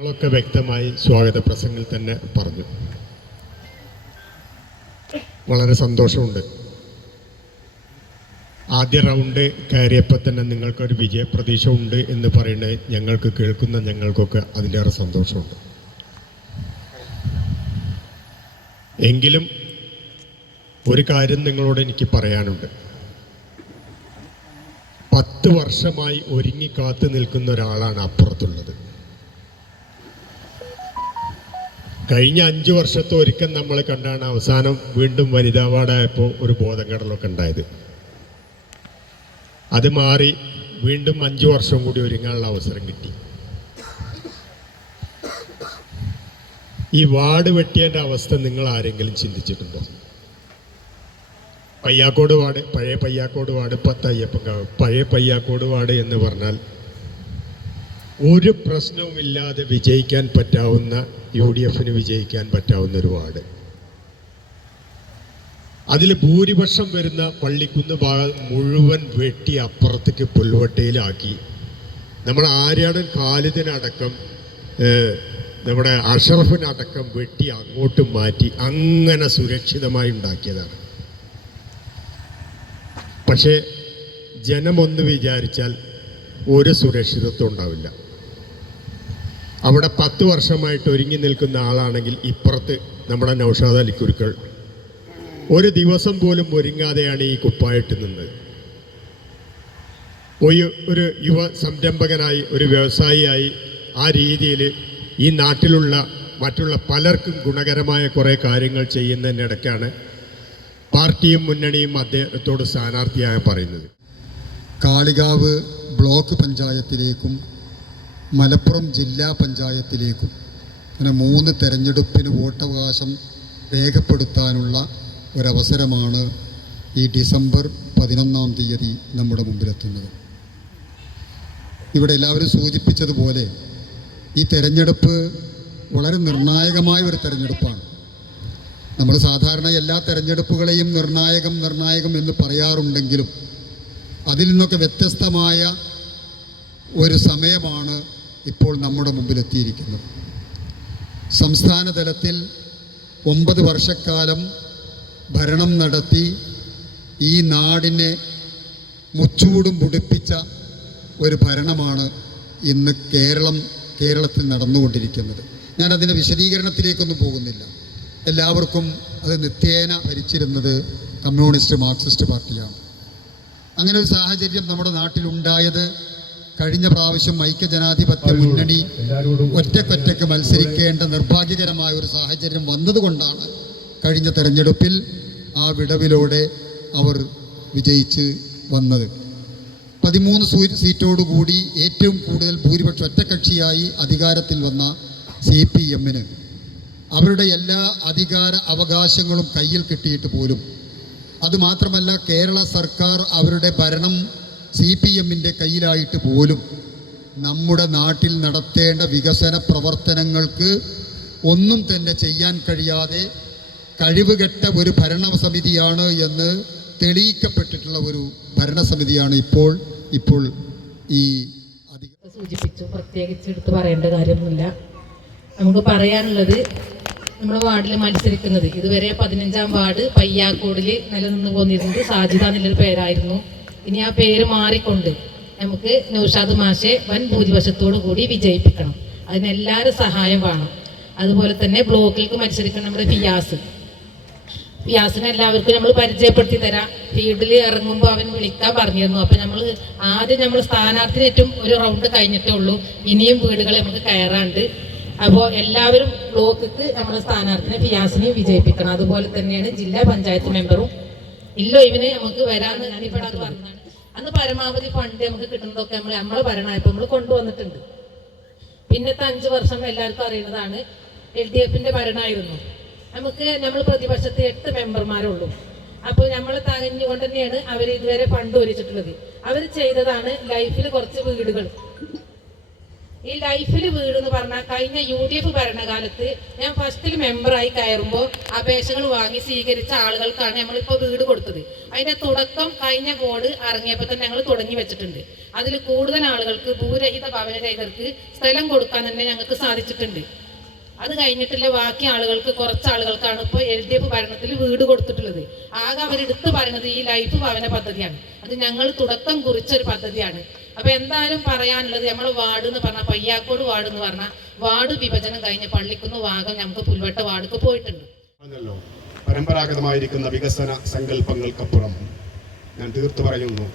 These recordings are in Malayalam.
നിങ്ങളൊക്കെ വ്യക്തമായി സ്വാഗത പ്രസംഗത്തിൽ തന്നെ പറഞ്ഞു. വളരെ സന്തോഷമുണ്ട്. ആദ്യ റൗണ്ട് കയറിയപ്പോൾ തന്നെ നിങ്ങൾക്കൊരു വിജയപ്രതീക്ഷ ഉണ്ട് എന്ന് പറയുന്നത് ഞങ്ങൾക്ക് കേൾക്കുന്ന ഞങ്ങൾക്കൊക്കെ അതിലേറെ സന്തോഷമുണ്ട്. എങ്കിലും ഒരു കാര്യം നിങ്ങളോട് എനിക്ക് പറയാനുണ്ട്. പത്ത് വർഷമായി ഒരുങ്ങി കാത്തു നിൽക്കുന്ന ഒരാളാണ് അപ്പുറത്തുള്ളത്. കഴിഞ്ഞ അഞ്ച് വർഷത്തെ ഒരിക്കൽ നമ്മൾ കണ്ടാണ് അവസാനം വീണ്ടും വനിതാ വാർഡായപ്പോൾ ഒരു ബോധം കടലൊക്കെ ഉണ്ടായത്. അത് മാറി വീണ്ടും അഞ്ച് വർഷം കൂടി ഒരുങ്ങാനുള്ള അവസരം കിട്ടി. ഈ വാർഡ് വെട്ടിയതിന്റെ അവസ്ഥ നിങ്ങൾ ആരെങ്കിലും ചിന്തിച്ചിട്ടുണ്ടോ? പയ്യാക്കോട് വാർഡ് പഴയ പയ്യാക്കോട് വാർഡ് പത്ത് അയ്യപ്പൻകാവ് പഴയ പയ്യാക്കോട് വാർഡ് എന്ന് പറഞ്ഞാൽ ഒരു പ്രശ്നവുമില്ലാതെ വിജയിക്കാൻ പറ്റാവുന്ന യു ഡി എഫിന് വിജയിക്കാൻ പറ്റാവുന്ന ഒരു വാർഡ്. അതിൽ ഭൂരിപക്ഷം വരുന്ന പള്ളിക്കുന്ന് ഭാഗം മുഴുവൻ വെട്ടി അപ്പുറത്തേക്ക് പുൽവട്ടയിലാക്കി. നമ്മൾ ആര്യാടൻ ഖാലിദിനടക്കം നമ്മുടെ അഷറഫിനടക്കം വെട്ടി അങ്ങോട്ട് മാറ്റി അങ്ങനെ സുരക്ഷിതമായി ഉണ്ടാക്കിയതാണ്. പക്ഷേ ജനമൊന്ന് വിചാരിച്ചാൽ ഒരു സുരക്ഷിതത്വം ഉണ്ടാവില്ല. അവിടെ പത്ത് വർഷമായിട്ട് ഒരുങ്ങി നിൽക്കുന്ന ആളാണെങ്കിൽ ഇപ്പുറത്ത് നമ്മുടെ നൗഷാദ് അലിക്കുരുക്കൾ. ഒരു ദിവസം പോലും ഒരുങ്ങാതെയാണ് ഈ കുപ്പായിട്ട് നിന്നത്. ഒരു ഒരു യുവ സംരംഭകനായി ഒരു വ്യവസായിയായി ആ രീതിയിൽ ഈ നാട്ടിലുള്ള മറ്റുള്ള പലർക്കും ഗുണകരമായ കുറേ കാര്യങ്ങൾ ചെയ്യുന്നതിനിടയ്ക്കാണ് പാർട്ടിയും മുന്നണിയും അദ്ദേഹത്തോട് സ്ഥാനാർത്ഥിയായ പറയുന്നത്. കാളികാവ് ബ്ലോക്ക് പഞ്ചായത്തിലേക്കും മലപ്പുറം ജില്ലാ പഞ്ചായത്തിലേക്കും അങ്ങനെ മൂന്ന് തെരഞ്ഞെടുപ്പിന് വോട്ടവകാശം രേഖപ്പെടുത്താനുള്ള ഒരവസരമാണ് ഈ ഡിസംബർ പതിനൊന്നാം തീയതി നമ്മുടെ മുമ്പിലെത്തുന്നത്. ഇവിടെ എല്ലാവരും സൂചിപ്പിച്ചതുപോലെ ഈ തെരഞ്ഞെടുപ്പ് വളരെ നിർണായകമായ ഒരു തെരഞ്ഞെടുപ്പാണ്. നമ്മൾ സാധാരണ എല്ലാ തെരഞ്ഞെടുപ്പുകളെയും നിർണായകം നിർണായകം എന്ന് പറയാറുണ്ടെങ്കിലും അതിൽ നിന്നൊക്കെ വ്യത്യസ്തമായ ഒരു സമയമാണ് ഇപ്പോൾ നമ്മുടെ മുമ്പിൽ എത്തിയിരിക്കുന്നത് സംസ്ഥാന തലത്തിൽ ഒമ്പത് വർഷക്കാലം ഭരണം നടത്തി ഈ നാടിനെ മുച്ചൂടും മുടിപ്പിച്ച ഒരു ഭരണമാണ് ഇന്ന് കേരളം കേരളത്തിൽ നടന്നുകൊണ്ടിരിക്കുന്നത്. ഞാനതിന്റെ വിശദീകരണത്തിലേക്കൊന്നും പോകുന്നില്ല. എല്ലാവർക്കും അത് നിത്യേന ഭരിച്ചിരുന്നത് കമ്മ്യൂണിസ്റ്റ് മാർക്സിസ്റ്റ് പാർട്ടിയാണ്. അങ്ങനെ ഒരു സാഹചര്യം നമ്മുടെ നാട്ടിലുണ്ടായത് കഴിഞ്ഞ പ്രാവശ്യം ഐക്യജനാധിപത്യ മുന്നണി ഒറ്റക്കൊറ്റയ്ക്ക് മത്സരിക്കേണ്ട നിർഭാഗ്യകരമായ ഒരു സാഹചര്യം വന്നതുകൊണ്ടാണ് കഴിഞ്ഞ തെരഞ്ഞെടുപ്പിൽ ആ വിടവിലൂടെ അവർ വിജയിച്ച് വന്നത്. പതിമൂന്ന് സൂ- സീറ്റോടുകൂടി ഏറ്റവും കൂടുതൽ ഭൂരിപക്ഷം ഒറ്റക്കക്ഷിയായി അധികാരത്തിൽ വന്ന സി പി എമ്മിന് അവരുടെ എല്ലാ അധികാര അവകാശങ്ങളും കയ്യിൽ കിട്ടിയിട്ട് പോലും. അതുമാത്രമല്ല കേരള സർക്കാർ അവരുടെ ഭരണം സി പി എമ്മിന്റെ കയ്യിലായിട്ട് പോലും നമ്മുടെ നാട്ടിൽ നടത്തേണ്ട വികസന പ്രവർത്തനങ്ങൾക്ക് ഒന്നും തന്നെ ചെയ്യാൻ കഴിയാതെ കഴിവുകെട്ട ഒരു ഭരണസമിതിയാണ് എന്ന് തെളിയിക്കപ്പെട്ടിട്ടുള്ള ഒരു ഭരണസമിതിയാണ് ഇപ്പോൾ ഇപ്പോൾ ഈ അധിക സൂചിപ്പിച്ചു. പ്രത്യേകിച്ച് എടുത്ത് പറയേണ്ട കാര്യമൊന്നുമില്ല. നമുക്ക് പറയാനുള്ളത് നമ്മുടെ വാർഡിൽ മത്സരിക്കുന്നത്. ഇതുവരെ പതിനഞ്ചാം വാർഡ് പയ്യാക്കോടിൽ നിലനിന്ന് പോന്നിരുന്നത് സാധ്യത എന്നുള്ളൊരു പേരായിരുന്നു. ഇനി ആ പേര് മാറിക്കൊണ്ട് നമുക്ക് നൗഷാദ് മാഷെ വൻ ഭൂരിപക്ഷത്തോടു കൂടി വിജയിപ്പിക്കണം. അതിനെല്ലാവരും സഹായം വേണം. അതുപോലെ തന്നെ ബ്ലോക്കിലേക്ക് മത്സരിക്കണം നമ്മുടെ ഫിയാസ്. ഫിയാസിനെ എല്ലാവർക്കും നമ്മൾ പരിചയപ്പെടുത്തി തരാം. ഫീൽഡിൽ ഇറങ്ങുമ്പോൾ അവൻ വിളിക്കാൻ പറഞ്ഞിരുന്നു. അപ്പം നമ്മൾ ആദ്യം നമ്മൾ സ്ഥാനാർത്ഥി ഏറ്റവും ഒരു റൗണ്ട് കഴിഞ്ഞിട്ടേ ഉള്ളൂ. ഇനിയും വീടുകൾ നമുക്ക് കയറാണ്ട് അപ്പോൾ എല്ലാവരും ബ്ലോക്കിക്ക് നമ്മുടെ സ്ഥാനാർത്ഥിനെ ഫിയാസിനെയും വിജയിപ്പിക്കണം. അതുപോലെ തന്നെയാണ് ജില്ലാ പഞ്ചായത്ത് മെമ്പറും ഇല്ലോ ഇവനെ നമുക്ക് വരാന്ന് ഞാനിപ്പോൾ അത് പറഞ്ഞതാണ്. അന്ന് പരമാവധി ഫണ്ട് നമുക്ക് കിട്ടുന്നതൊക്കെ നമ്മൾ നമ്മളെ ഭരണമായപ്പോൾ നമ്മൾ കൊണ്ടുവന്നിട്ടുണ്ട്. പിന്നത്തെ അഞ്ച് വർഷം എല്ലാവർക്കും അറിയുന്നതാണ് എൽ ഡി എഫിന്റെ ഭരണമായിരുന്നു. നമുക്ക് നമ്മൾ പ്രതിപക്ഷത്തെ എട്ട് മെമ്പർമാരുള്ളൂ. അപ്പോൾ നമ്മൾ തകഞ്ഞുകൊണ്ട് തന്നെയാണ് അവർ ഇതുവരെ ഫണ്ട് ഒരുച്ചിട്ടുള്ളത് അവർ ചെയ്തതാണ് ലൈഫിൽ കുറച്ച് വീടുകൾ. ഈ ലൈഫിൽ വീട് എന്ന് പറഞ്ഞാൽ കഴിഞ്ഞ യു ഡി എഫ് ഭരണകാലത്ത് ഞാൻ ഫസ്റ്റിൽ മെമ്പറായി കയറുമ്പോൾ അപേക്ഷകൾ വാങ്ങി സ്വീകരിച്ച ആളുകൾക്കാണ് നമ്മളിപ്പോൾ വീട് കൊടുത്തത്. അതിന്റെ തുടക്കം കഴിഞ്ഞ ബോർഡ് ഇറങ്ങിയപ്പോൾ തന്നെ ഞങ്ങൾ തുടങ്ങി വെച്ചിട്ടുണ്ട്. അതിൽ കൂടുതൽ ആളുകൾക്ക് ഭൂരഹിത ഭവനരഹിതർക്ക് സ്ഥലം കൊടുക്കാൻ തന്നെ ഞങ്ങൾക്ക് സാധിച്ചിട്ടുണ്ട്. അത് കഴിഞ്ഞിട്ടുള്ള ബാക്കി ആളുകൾക്ക് കുറച്ച് ആളുകൾക്കാണ് ഇപ്പോൾ എൽ ഡി എഫ് ഭരണത്തിൽ വീട് കൊടുത്തിട്ടുള്ളത്. ആകെ അവരെടുത്ത് പറയുന്നത് ഈ ലൈഫ് ഭവന പദ്ധതിയാണ്. അത് ഞങ്ങൾ തുടക്കം കുറിച്ചൊരു പദ്ധതിയാണ്. അപ്പൊ എന്തായാലും പറയാനുള്ളത് നമ്മൾ വാർഡ് എന്ന് പറഞ്ഞാൽ പയ്യാക്കോട് വാർഡ് എന്ന് പറഞ്ഞാൽ വാർഡ് വിഭജനം കഴിഞ്ഞ് പള്ളിക്കുന്ന് ഭാഗം നമുക്ക് പുൽവട്ട വാർഡ്ക്ക് പോയിട്ടുണ്ട്. പരമ്പരാഗതമായിരിക്കുന്ന വികസന സങ്കല്പങ്ങൾക്കപ്പുറം ഞാൻ തീർത്തു പറയുന്നു.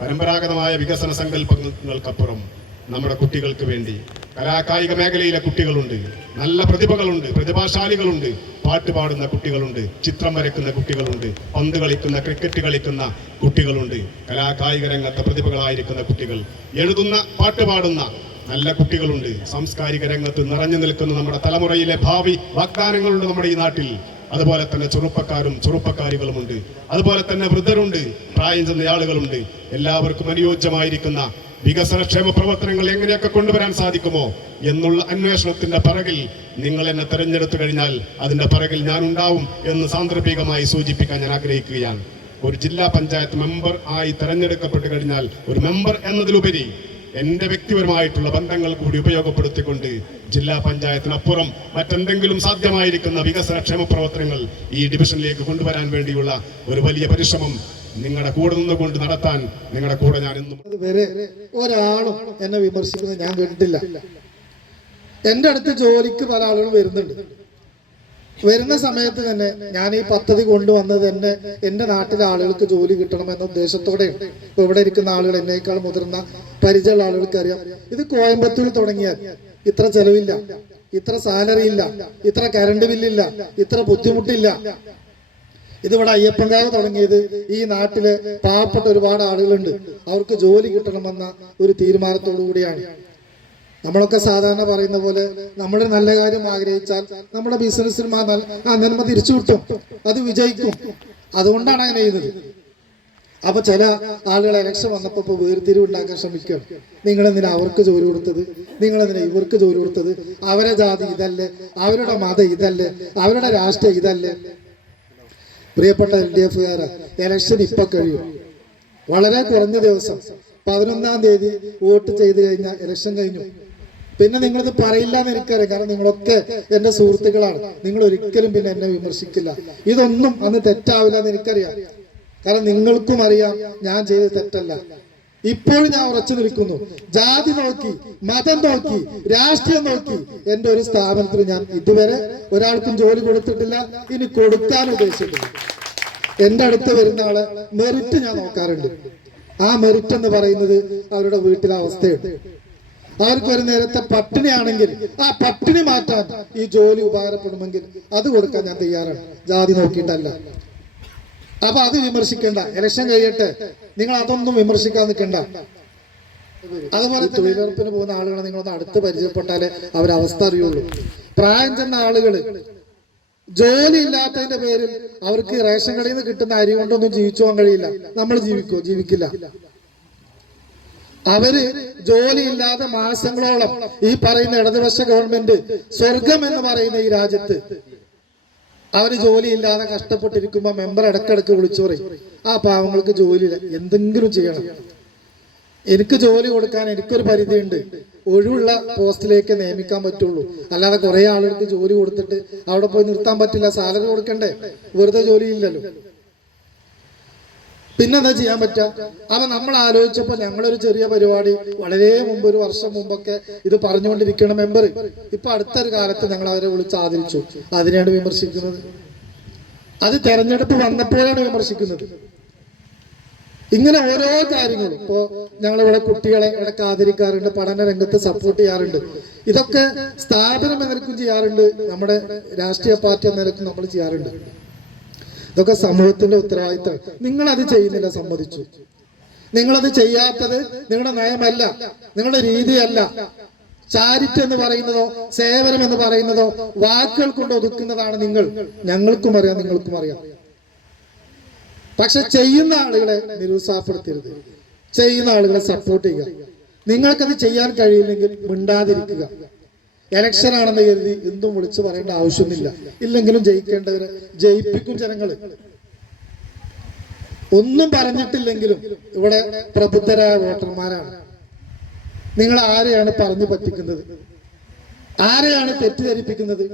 പരമ്പരാഗതമായ വികസന സങ്കല്പങ്ങൾക്കപ്പുറം നമ്മുടെ കുട്ടികൾക്ക് വേണ്ടി കലാകായിക മേഖലയിലെ കുട്ടികളുണ്ട്. നല്ല പ്രതിഭകളുണ്ട് പ്രതിഭാശാലികളുണ്ട്. പാട്ട് പാടുന്ന കുട്ടികളുണ്ട് ചിത്രം വരയ്ക്കുന്ന കുട്ടികളുണ്ട് പന്ത് കളിക്കുന്ന ക്രിക്കറ്റ് കളിക്കുന്ന കുട്ടികളുണ്ട്. കലാകായിക രംഗത്തെ പ്രതിഭകളായിരിക്കുന്ന കുട്ടികൾ. എഴുതുന്ന പാട്ട് പാടുന്ന നല്ല കുട്ടികളുണ്ട്. സാംസ്കാരിക രംഗത്ത് നിറഞ്ഞു നിൽക്കുന്ന നമ്മുടെ തലമുറയിലെ ഭാവി വാഗ്ദാനങ്ങളുണ്ട് നമ്മുടെ ഈ നാട്ടിൽ. അതുപോലെ തന്നെ ചെറുപ്പക്കാരും ചെറുപ്പക്കാരികളുമുണ്ട്. അതുപോലെ തന്നെ വൃദ്ധരുണ്ട് പ്രായം ചെന്ന ആളുകളുണ്ട് എല്ലാവർക്കും അനുയോജ്യമായിരിക്കുന്ന വികസനക്ഷേമ പ്രവർത്തനങ്ങൾ എങ്ങനെയൊക്കെ കൊണ്ടുവരാൻ സാധിക്കുമോ എന്നുള്ള അന്വേഷണത്തിന്റെ പറകിൽ നിങ്ങൾ എന്നെ തെരഞ്ഞെടുത്തു കഴിഞ്ഞാൽ അതിന്റെ പറകിൽ ഞാൻ ഉണ്ടാവും എന്ന് സാന്ദർഭികമായി സൂചിപ്പിക്കാൻ ഞാൻ ആഗ്രഹിക്കുകയാണ്. ഒരു ജില്ലാ പഞ്ചായത്ത് മെമ്പർ ആയി തെരഞ്ഞെടുക്കപ്പെട്ട് കഴിഞ്ഞാൽ ഒരു മെമ്പർ എന്നതിലുപരി എന്റെ വ്യക്തിപരമായിട്ടുള്ള ബന്ധങ്ങൾ കൂടി ഉപയോഗപ്പെടുത്തിക്കൊണ്ട് ജില്ലാ പഞ്ചായത്തിനപ്പുറം മറ്റെന്തെങ്കിലും സാധ്യമായിരിക്കുന്ന വികസന ക്ഷേമ പ്രവർത്തനങ്ങൾ ഈ ഡിവിഷനിലേക്ക് കൊണ്ടുവരാൻ വേണ്ടിയുള്ള ഒരു വലിയ പരിശ്രമം നിങ്ങളുടെ കൂടെ നിന്നുകൊണ്ട് നടത്താൻ നിങ്ങളുടെ കൂടെ ഞാൻ വരെ ഒരാളും എന്നെ വിമർശിക്കുന്നത് ഞാൻ കേട്ടിട്ടില്ല. എന്റെ അടുത്ത് ജോലിക്ക് പല ആളുകളും വരുന്നുണ്ട്. വരുന്ന സമയത്ത് തന്നെ ഞാൻ ഈ പദ്ധതി കൊണ്ടുവന്നത് തന്നെ എന്റെ നാട്ടിലെ ആളുകൾക്ക് ജോലി കിട്ടണം എന്ന ഉദ്ദേശത്തോടെയാണ്. ഇപ്പൊ ഇവിടെ ഇരിക്കുന്ന ആളുകൾ എന്നേക്കാൾ മുതിർന്ന പരിചയമുള്ള ആളുകൾക്ക് അറിയാം ഇത് കോയമ്പത്തൂർ തുടങ്ങിയാൽ ഇത്ര ചെലവില്ല ഇത്ര സാലറി ഇല്ല ഇത്ര കറണ്ട് ബില്ലില്ല ഇത്ര ബുദ്ധിമുട്ടില്ല. ഇതിവിടെ അയ്യപ്പൻകാവ് തുടങ്ങിയത് ഈ നാട്ടിലെ പാവപ്പെട്ട ഒരുപാട് ആളുകളുണ്ട്. അവർക്ക് ജോലി കിട്ടണമെന്ന ഒരു തീരുമാനത്തോടു കൂടിയാണ്. നമ്മളൊക്കെ സാധാരണ പറയുന്ന പോലെ നമ്മൾ നല്ല കാര്യം ആഗ്രഹിച്ചാൽ നമ്മുടെ ബിസിനസ്സിനും ആ നല്ല ആ നന്മ തിരിച്ചു കിട്ടും. അത് വിജയിക്കും. അതുകൊണ്ടാണ് അങ്ങനെ ചെയ്യുന്നത്. അപ്പൊ ചില ആളുകൾ ഇലക്ഷൻ വന്നപ്പോ ഇപ്പൊ വേർതിരിവ് ഉണ്ടാക്കാൻ ശ്രമിക്കുകയാണ്. നിങ്ങൾ എന്തിനാ അവർക്ക് ജോലി കൊടുത്തത്? നിങ്ങൾ എന്തിനാ ഇവർക്ക് ജോലി കൊടുത്തത്? അവരെ ജാതി ഇതല്ലേ? അവരുടെ മതം ഇതല്ലേ? അവരുടെ രാഷ്ട്രീയം ഇതല്ലേ? പ്രിയപ്പെട്ട എൽ ഡി എഫുകാര എലക്ഷൻ ഇപ്പൊ കഴിയും. വളരെ കുറഞ്ഞ ദിവസം പതിനൊന്നാം തീയതി വോട്ട് ചെയ്ത് കഴിഞ്ഞാൽ ഇലക്ഷൻ കഴിഞ്ഞു. പിന്നെ നിങ്ങളിത് പറയില്ല എന്ന് എനിക്കറിയാം കാരണം നിങ്ങളൊക്കെ എന്റെ സുഹൃത്തുക്കളാണ്. നിങ്ങൾ ഒരിക്കലും പിന്നെ എന്നെ വിമർശിക്കില്ല. ഇതൊന്നും അന്ന് തെറ്റാവില്ല എന്ന് എനിക്കറിയാം. കാരണം നിങ്ങൾക്കും അറിയാം ഞാൻ ചെയ്ത് തെറ്റല്ല. ഇപ്പോൾ ഞാൻ ഉറച്ചു നിൽക്കുന്നു. ജാതി നോക്കി മതം നോക്കി രാഷ്ട്രീയം നോക്കി എന്റെ ഒരു സ്ഥാപനത്തിൽ ഞാൻ ഇതുവരെ ഒരാൾക്കും ജോലി കൊടുത്തിട്ടില്ല. ഇനി കൊടുക്കാൻ ഉദ്ദേശിക്കുന്നു. എന്റെ അടുത്ത് വരുന്ന ആളെ മെറിറ്റ് ഞാൻ നോക്കാറുണ്ട്. ആ മെറിറ്റ് എന്ന് പറയുന്നത് അവരുടെ വീട്ടിലെ അവസ്ഥയുണ്ട് അവർക്ക് ഒരു നേരത്തെ പട്ടിണിയാണെങ്കിൽ ആ പട്ടിണി മാറ്റാൻ ഈ ജോലി ഉപകാരപ്പെടുമെങ്കിൽ അത് കൊടുക്കാൻ ഞാൻ തയ്യാറാണ്. ജാതി നോക്കിയിട്ടല്ല. അപ്പൊ അത് വിമർശിക്കണ്ട. ഇലക്ഷൻ കഴിയട്ടെ. നിങ്ങൾ അതൊന്നും വിമർശിക്കാൻ നിൽക്കണ്ട. അതുപോലെ തൊഴിലുറപ്പിന് പോകുന്ന ആളുകളെ നിങ്ങളൊന്ന് അടുത്ത് പരിചയപ്പെട്ടാലേ അവരവസ്ഥ അറിയുള്ളൂ. പ്രായം ചെന്ന ആളുകൾ ജോലി ഇല്ലാത്തതിന്റെ പേരിൽ അവർക്ക് റേഷൻ കടയിൽ നിന്ന് കിട്ടുന്ന അരി കൊണ്ടൊന്നും ജീവിച്ചു പോകാൻ കഴിയില്ല. നമ്മൾ ജീവിക്കോ ജീവിക്കില്ല. അവർ ജോലി ഇല്ലാതെ മാസങ്ങളോളം ഈ പറയുന്ന ഇടതുപക്ഷ ഗവൺമെന്റ് സ്വർഗം എന്ന് പറയുന്ന ഈ രാജ്യത്ത് അവർ ജോലി ഇല്ലാതെ കഷ്ടപ്പെട്ടിരിക്കുമ്പോ മെമ്പർ ഇടക്കിടക്ക് വിളിച്ചു പറയും ആ പാവങ്ങൾക്ക് ജോലിയില്ല എന്തെങ്കിലും ചെയ്യണം. എനിക്ക് ജോലി കൊടുക്കാൻ എനിക്കൊരു പരിധിയുണ്ട്. ഒഴിവുള്ള പോസ്റ്റിലേക്ക് നിയമിക്കാൻ പറ്റുള്ളൂ. അല്ലാതെ കുറെ ആളുകൾക്ക് ജോലി കൊടുത്തിട്ട് അവിടെ പോയി നിർത്താൻ പറ്റില്ല സാലറി കൊടുക്കണ്ടേ? വെറുതെ ജോലി ഇല്ലല്ലോ. പിന്നെന്താ ചെയ്യാൻ പറ്റുക? അപ്പൊ നമ്മൾ ആലോചിച്ചപ്പോ ഞങ്ങളൊരു ചെറിയ പരിപാടി വളരെ മുമ്പ് ഒരു വർഷം മുമ്പൊക്കെ ഇത് പറഞ്ഞുകൊണ്ടിരിക്കുന്ന മെമ്പർ ഇപ്പൊ അടുത്തൊരു കാലത്ത് ഞങ്ങൾ അവരെ വിളിച്ച് ആദരിച്ചു. അതിനെയാണ് വിമർശിക്കുന്നത്. അത് തെരഞ്ഞെടുപ്പ് വന്നപ്പോഴാണ് വിമർശിക്കുന്നത്. ഇങ്ങനെ ഓരോ കാര്യങ്ങളും. ഇപ്പോ ഞങ്ങളിവിടെ കുട്ടികളെ ഇടയ്ക്ക് ആദരിക്കാറുണ്ട് പഠന രംഗത്ത് സപ്പോർട്ട് ചെയ്യാറുണ്ട്. ഇതൊക്കെ സ്ഥാപനം എന്ന നിലക്കും ചെയ്യാറുണ്ട്. നമ്മുടെ രാഷ്ട്രീയ പാർട്ടി എന്ന നിലക്കും നമ്മൾ ചെയ്യാറുണ്ട്. ഇതൊക്കെ സമൂഹത്തിന്റെ ഉത്തരവാദിത്തം. നിങ്ങൾ അത് ചെയ്യുന്നില്ല സമ്മതിച്ചു. നിങ്ങളത് ചെയ്യാത്തത് നിങ്ങളുടെ നയമല്ല നിങ്ങളുടെ രീതിയല്ല. ചാരിറ്റ് എന്ന് പറയുന്നതോ സേവനം എന്ന് പറയുന്നതോ വാക്കുകൾ കൊണ്ട് ഒതുക്കുന്നതാണ് നിങ്ങൾ. ഞങ്ങൾക്കും അറിയാം നിങ്ങൾക്കും അറിയാം. പക്ഷെ ചെയ്യുന്ന ആളുകളെ നിരുത്സാഹപ്പെടുത്തരുത്. ചെയ്യുന്ന ആളുകളെ സപ്പോർട്ട് ചെയ്യുക. നിങ്ങൾക്കത് ചെയ്യാൻ കഴിയില്ലെങ്കിൽ മിണ്ടാതിരിക്കുക. ഇലക്ഷൻ ആണെന്ന് കരുതി എന്തും വിളിച്ചു പറയേണ്ട ആവശ്യമൊന്നുമില്ല. ഇല്ലെങ്കിലും ജയിക്കേണ്ടവരെ ജയിപ്പിക്കും ജനങ്ങൾ ഒന്നും പറഞ്ഞിട്ടില്ലെങ്കിലും ഇവിടെ പ്രബുദ്ധരായ വോട്ടർമാരാണ്. നിങ്ങൾ ആരെയാണ് പറഞ്ഞു പറ്റിക്കുന്നത്? ആരെയാണ് തെറ്റിദ്ധരിപ്പിക്കുന്നത്?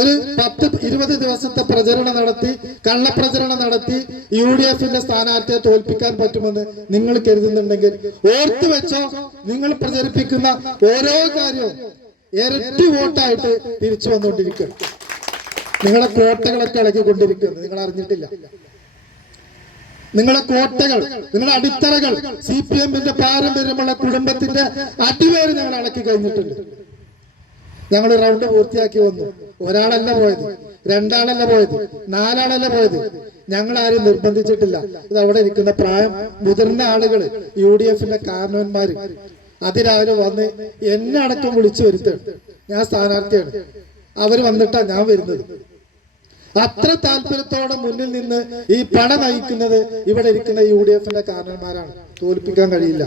ഒരു പത്ത് ഇരുപത് ദിവസത്തെ പ്രചരണം നടത്തി കള്ളപ്രചരണം നടത്തി യു ഡി എഫിന്റെ സ്ഥാനാർത്ഥിയെ തോൽപ്പിക്കാൻ പറ്റുമെന്ന് നിങ്ങൾ കരുതുന്നുണ്ടെങ്കിൽ ഓർത്തു വെച്ചോ നിങ്ങൾ പ്രചരിപ്പിക്കുന്ന ഓരോ കാര്യവും ഇരട്ടി വോട്ടായിട്ട് തിരിച്ചു വന്നുകൊണ്ടിരിക്കും നിങ്ങളെ കോട്ടകളൊക്കെ ഇളകിക്കൊണ്ടിരിക്കുന്നു നിങ്ങൾ അറിഞ്ഞിട്ടില്ല. നിങ്ങളെ കോട്ടകൾ നിങ്ങളുടെ അടിത്തറകൾ സി പി എമ്മിന്റെ പാരമ്പര്യമുള്ള കുടുംബത്തിന്റെ അടിവേര് ഞങ്ങൾ ഇളക്കി കഴിഞ്ഞിട്ടുണ്ട്. ഞങ്ങൾ റൗണ്ട് പൂർത്തിയാക്കി വന്നു. ഒരാളല്ല പോയത് രണ്ടാളല്ല പോയത് നാലാളല്ല പോയത്. ഞങ്ങൾ ആരും നിർബന്ധിച്ചിട്ടില്ല. ഇത് അവിടെ ഇരിക്കുന്ന പ്രായം മുതിർന്ന ആളുകൾ യു ഡി എഫിന്റെ കാരണവന്മാര്. അതിരാവിലെ വന്ന് എന്നെ അടക്കം വിളിച്ചു വരുത്തുകയാണ്. ഞാൻ സ്ഥാനാർത്ഥിയാണ്. അവർ വന്നിട്ടാ ഞാൻ വരുന്നത്. അത്ര താല്പര്യത്തോടെ മുന്നിൽ നിന്ന് ഈ പട നയിക്കുന്നത് ഇവിടെ ഇരിക്കുന്ന യു ഡി എഫിന്റെ കാരണന്മാരാണ് തോൽപ്പിക്കാൻ കഴിയില്ല.